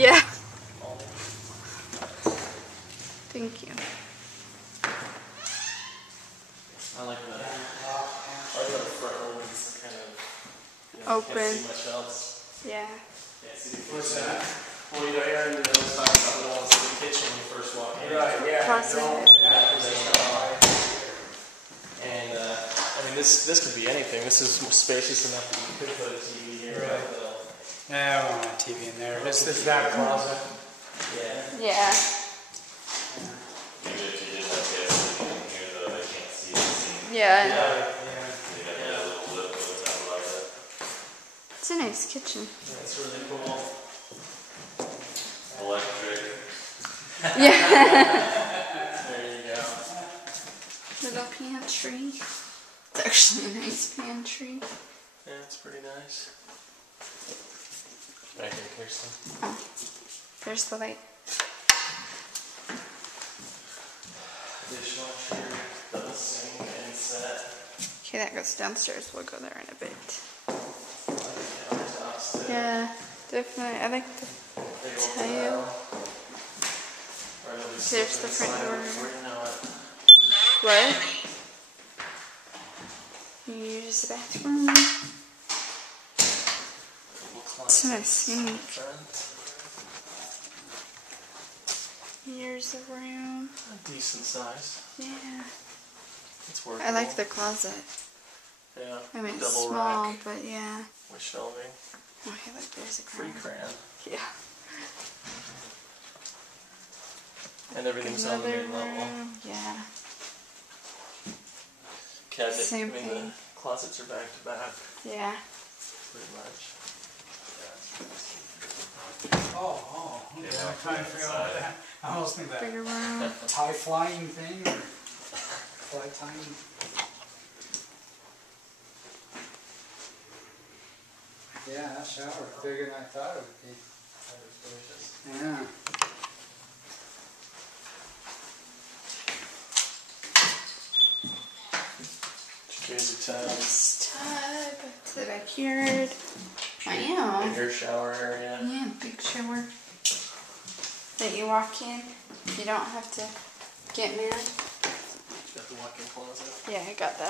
Yeah. Thank you. I like that. I like the front one is kind of, Open. Can't see much else. Yeah. Can't see the What's that? Well, Aaron was talking about the ones in the kitchen when you first walk in. Right, yeah. Closet. And I mean, this could be anything. This is spacious enough that you could put a TV here. Right. Yeah, I don't want a TV in there. This is that closet. Yeah. Yeah. Maybe if you didn't have gas in here, though, they can't see the scene. Yeah. Yeah. You got that little lip on the top like that. It's a nice kitchen. That's really cool. Electric. Yeah. There you go. Little pantry. It's actually a nice pantry. Yeah, it's pretty nice. Back here, Kirsten. Oh, there's the light. Dishwasher, double sink, and set. Okay, that goes downstairs. We'll go there in a bit. Countertops too. Yeah, definitely. I like the Big old tile. There's the front door. Before you know it. What? You use the bathroom. It's a nice sink. Here's the room. A decent size. Yeah. It's workable. I like the closet. Yeah. I mean, it's double small, rack but yeah. with shelving. Okay, look, there's a Free crayon. crayon. Yeah. And everything's on the Another main level. room. Yeah. Cabinet. Same I mean, thing. the closets are back to back, Yeah. pretty much. Oh, okay. I'm trying to figure out that. I almost think that Bigger room. tie flying thing or fly tying. Yeah, that shower bigger than I thought it would be. That was delicious. Yeah. Jacuzzi tub. Nice tub. To the backyard. Wow. Bigger shower area. Yeah, big shower. That you walk in. You don't have to get mad. Got the walk-in closet. Yeah, I got that.